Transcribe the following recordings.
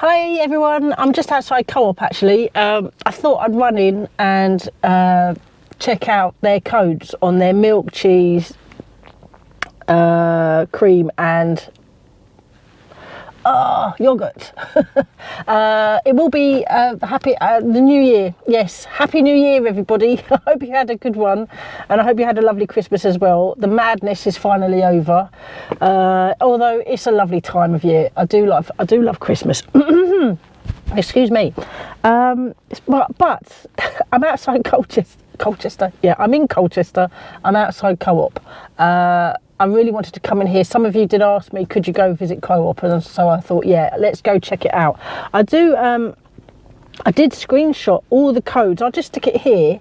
Hi everyone, I'm just outside Co-op actually. I thought I'd run in and check out their codes on their milk, cheese, cream and yogurt. It will be the new year. Yes, happy new year everybody. I hope you had a good one and I hope you had a lovely Christmas as well. The madness is finally over, although it's a lovely time of year. I do love Christmas. Excuse me. But I'm outside Colchester. Yeah, I'm in Colchester. I'm outside Co-op. I really wanted to come in here. Some of you did ask me, could you go visit Co-op? And so I thought, yeah, let's go check it out. I did screenshot all the codes. I'll just stick it here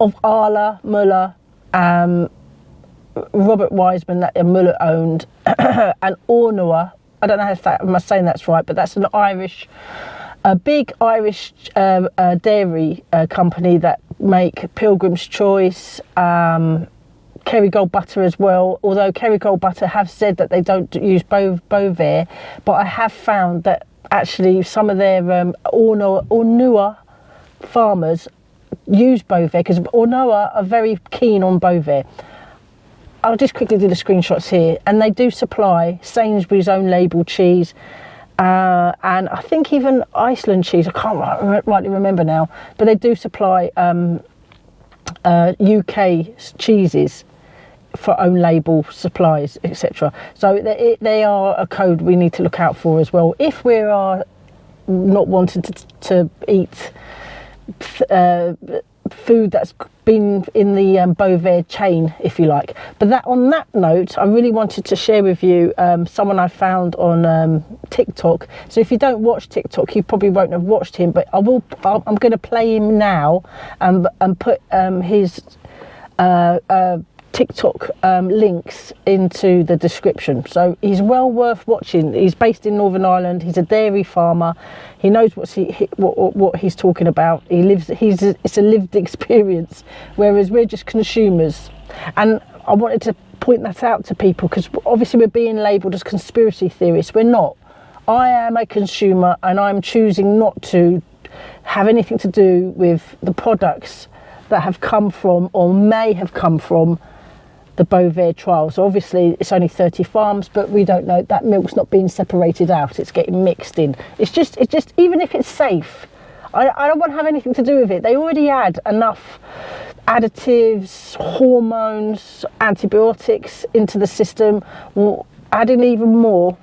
of Arla, Muller, Robert Wiseman that Muller owned, and Ornua. I don't know if I'm saying that's right, but that's a big Irish dairy company that make Pilgrim's Choice, Kerrygold butter as well, although Kerrygold butter have said that they don't use Bovaer, but I have found that actually some of their Ornua farmers use Bovaer because Ornua are very keen on Bovaer. I'll just quickly do the screenshots here, and they do supply Sainsbury's own label cheese, and I think even Iceland cheese. I can't rightly remember now, but they do supply UK cheeses for own label supplies, etc. So they are a code we need to look out for as well if we are not wanting to eat food that's been in the Bovaer chain, if you like. But on that note, I really wanted to share with you someone I found on TikTok. So if you don't watch TikTok, you probably won't have watched him, but I'm going to play him now and put his TikTok links into the description. So he's well worth watching. He's based in Northern Ireland. He's a dairy farmer. He knows what he's talking about. It's a lived experience, whereas we're just consumers. And I wanted to point that out to people because obviously we're being labelled as conspiracy theorists. We're not. I am a consumer and I'm choosing not to have anything to do with the products that have come from or may have come from the Bovaer trial. So obviously it's only 30 farms, but we don't know, that milk's not being separated out, it's getting mixed in. It's just even if it's safe, I don't want to have anything to do with it. They already add enough additives, hormones, antibiotics into the system. Well, adding even more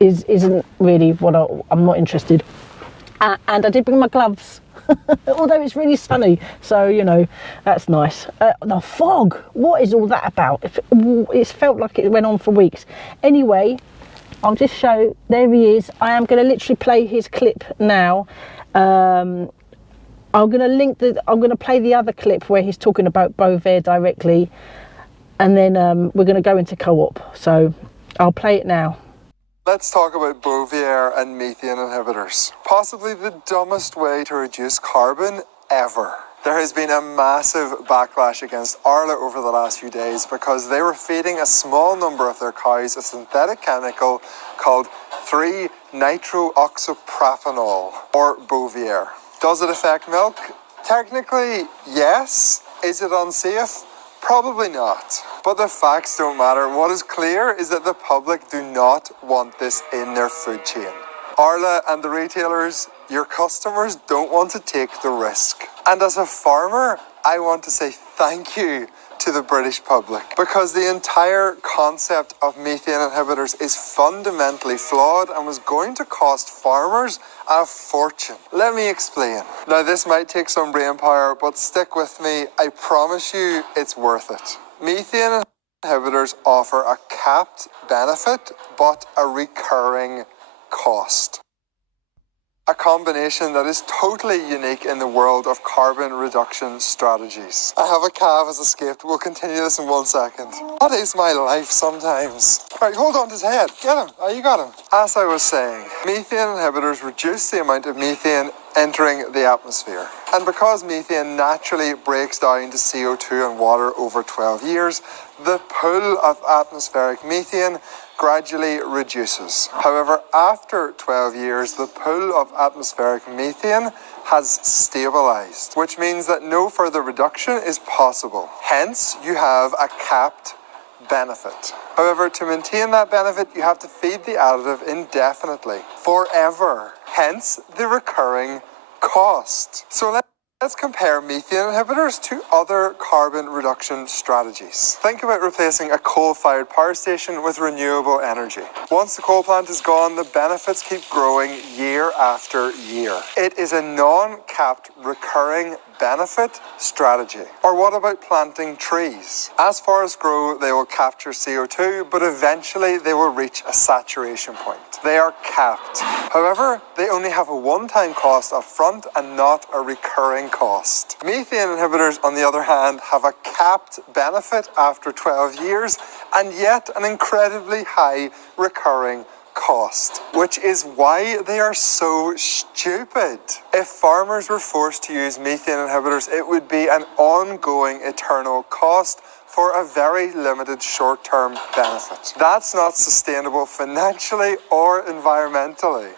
isn't really what I'm not interested. And I did bring my gloves. Although it's really sunny, so you know that's nice. The fog, what is all that about? It's felt like it went on for weeks. Anyway, I'll just show. There he is. I am going to literally play his clip now. I'm going to play the other clip where he's talking about Bovaer directly, and then we're going to go into Co-op. So I'll play it now. Let's talk about Bovaer and methane inhibitors. Possibly the dumbest way to reduce carbon ever. There has been a massive backlash against Arla over the last few days because they were feeding a small number of their cows a synthetic chemical called 3-nitrooxypropanol, or Bovaer. Does it affect milk? Technically, yes. Is it unsafe? Probably not. But the facts don't matter. What is clear is that the public do not want this in their food chain. Arla and the retailers, your customers don't want to take the risk. And as a farmer, I want to say thank you to the British public because the entire concept of methane inhibitors is fundamentally flawed and was going to cost farmers a fortune. Let me explain. Now this might take some brain power, but stick with me. I promise you it's worth it. Methane inhibitors offer a capped benefit, but a recurring cost. A combination that is totally unique in the world of carbon reduction strategies. I have a calf has escaped. We'll continue this in 1 second. What is my life sometimes? Right, hold on to his head. Get him. Oh, you got him. As I was saying, methane inhibitors reduce the amount of methane entering the atmosphere. And because methane naturally breaks down to CO2 and water over 12 years, the pool of atmospheric methane gradually reduces. However, after 12 years, the pool of atmospheric methane has stabilized, which means that no further reduction is possible. Hence, you have a capped benefit. However, to maintain that benefit, you have to feed the additive indefinitely, forever. Hence, the recurring cost. So let's compare methane inhibitors to other carbon reduction strategies. Think about replacing a coal-fired power station with renewable energy. Once the coal plant is gone, the benefits keep growing year after year. It is a non-capped recurring benefit strategy. Or what about planting trees? As forests grow, they will capture CO2, but eventually they will reach a saturation point. They are capped. However, they only have a one-time cost up front and not a recurring cost. Methane inhibitors, on the other hand, have a capped benefit after 12 years and yet an incredibly high recurring cost, which is why they are so stupid. If farmers were forced to use methane inhibitors, it would be an ongoing eternal cost for a very limited short-term benefit. That's not sustainable financially or environmentally.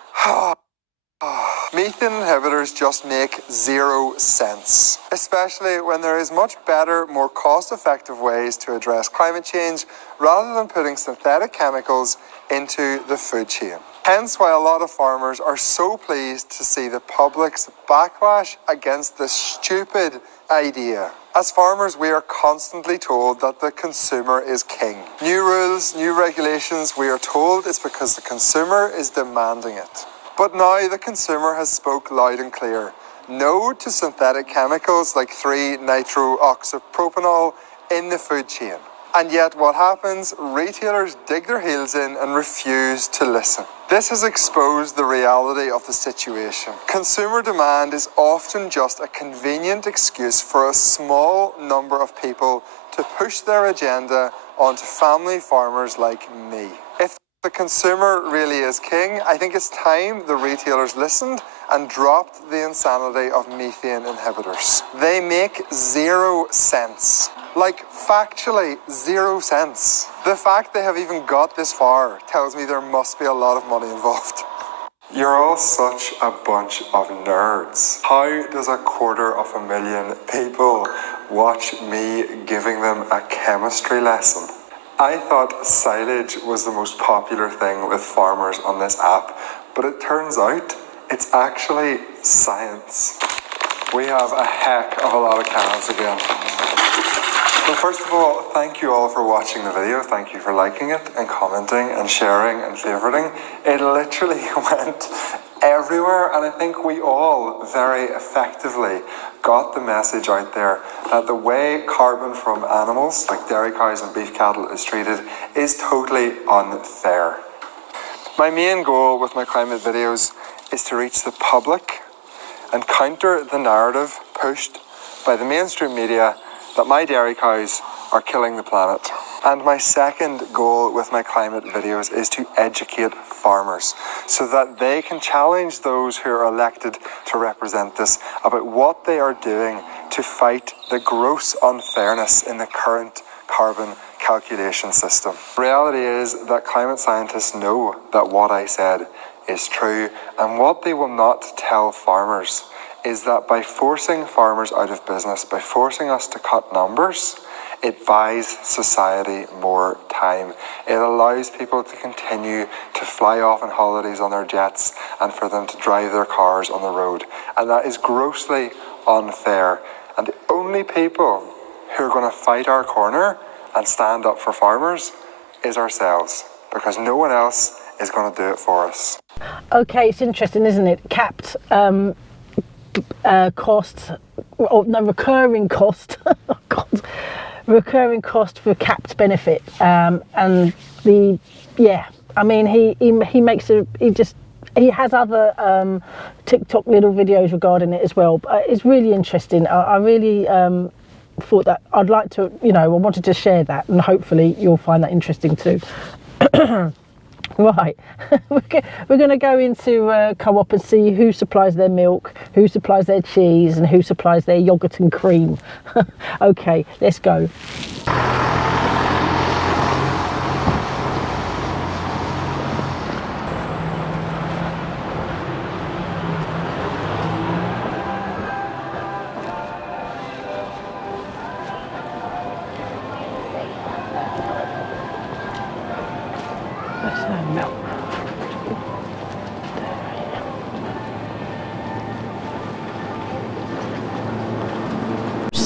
Methane inhibitors just make 0 sense, especially when there is much better, more cost-effective ways to address climate change rather than putting synthetic chemicals into the food chain. Hence why a lot of farmers are so pleased to see the public's backlash against this stupid idea. As farmers, we are constantly told that the consumer is king. New rules, new regulations, we are told it's because the consumer is demanding it. But now the consumer has spoke loud and clear. No to synthetic chemicals like 3-nitrooxypropanol in the food chain. And yet what happens? Retailers dig their heels in and refuse to listen. This has exposed the reality of the situation. Consumer demand is often just a convenient excuse for a small number of people to push their agenda onto family farmers like me. If the consumer really is king, I think it's time the retailers listened and dropped the insanity of methane inhibitors. They make 0 sense. Like, factually, 0 sense. The fact they have even got this far tells me there must be a lot of money involved. You're all such a bunch of nerds. How does 250,000 people watch me giving them a chemistry lesson? I thought silage was the most popular thing with farmers on this app, but it turns out it's actually science. We have a heck of a lot of cows again. So first of all, thank you all for watching the video. Thank you for liking it and commenting and sharing and favoriting. It literally went everywhere, and I think we all very effectively got the message out there that the way carbon from animals like dairy cows and beef cattle is treated is totally unfair. My main goal with my climate videos is to reach the public and counter the narrative pushed by the mainstream media that my dairy cows are killing the planet. And my second goal with my climate videos is to educate farmers so that they can challenge those who are elected to represent this about what they are doing to fight the gross unfairness in the current carbon calculation system. The reality is that climate scientists know that what I said is true, and what they will not tell farmers is that by forcing farmers out of business, by forcing us to cut numbers, it buys society more time. It allows people to continue to fly off on holidays on their jets and for them to drive their cars on the road. And that is grossly unfair. And the only people who are going to fight our corner and stand up for farmers is ourselves, because no one else is going to do it for us. Okay, it's interesting, isn't it? Capped cost, or no, recurring cost. Oh God. Recurring cost for capped benefit, and the I mean he has other TikTok little videos regarding it as well, but it's really interesting. I really thought that I'd like to, I wanted to share that, and hopefully you'll find that interesting too. Right, we're going to go into Co-op and see who supplies their milk, who supplies their cheese, and who supplies their yogurt and cream. Okay, let's go.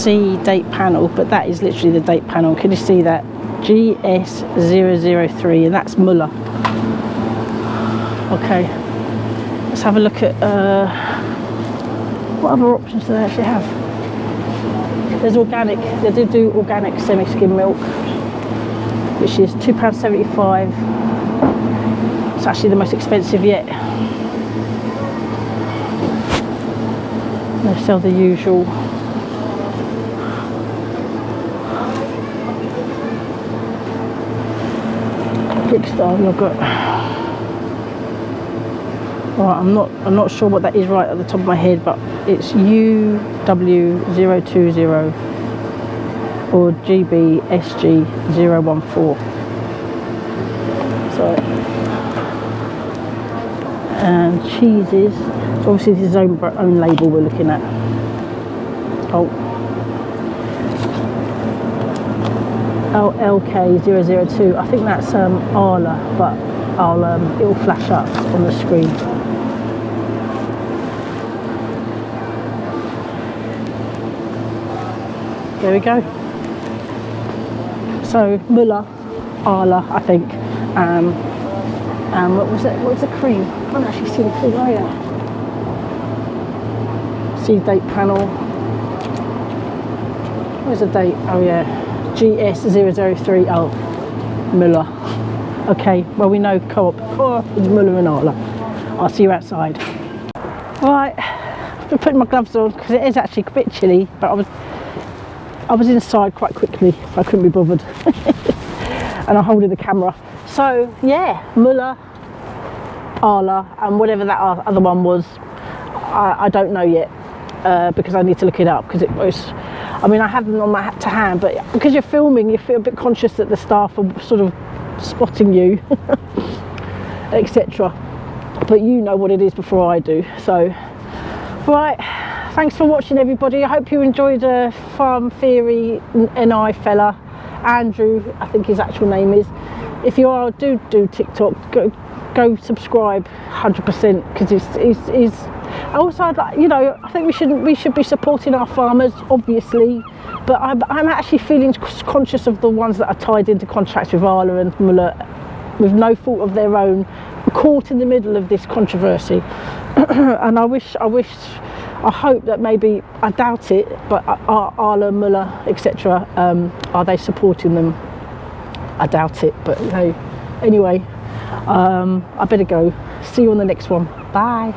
see date panel, but that is literally the date panel. Can you see that? GS003, and that's Muller. Okay, let's have a look at what other options do they actually have. There's organic, they do organic semi-skim milk, which is £2.75. It's actually the most expensive yet. They sell the usual brick style yogurt. Right, I'm not sure what that is right at the top of my head, but it's UW020 or GBSG014. So, and cheeses. So obviously this is his own label we're looking at. Oh, LK002. I think that's Arla, but it'll flash up on the screen. There we go. So Muller, Arla, I think. What was it? What was the cream? I can't actually see the cream either. See date panel. Where's the date? Oh yeah, GS003. Oh, Muller. Okay, well we know Co-op is Muller and Arla. I'll see you outside. Right, I've been putting my gloves on because it is actually a bit chilly, but I was inside quite quickly. I couldn't be bothered, and I'm holding the camera. So yeah, Muller, Arla, and whatever that other one was, I don't know yet, because I need to look it up, because it was, I mean I have them on my to hand, but because you're filming you feel a bit conscious that the staff are sort of spotting you etc, but you know what it is before I do. So right, thanks for watching everybody. I hope you enjoyed Farm Theory NI fella, Andrew I think his actual name is. If you are, do TikTok, go subscribe 100%, because he's also, I'd like, you know, I think we should be supporting our farmers, obviously, but I'm actually feeling conscious of the ones that are tied into contracts with Arla and Muller with no fault of their own, caught in the middle of this controversy. And I hope that maybe, I doubt it, but Arla, Muller, etc., are they supporting them? I doubt it, but you know, anyway, I better go. See you on the next one. Bye.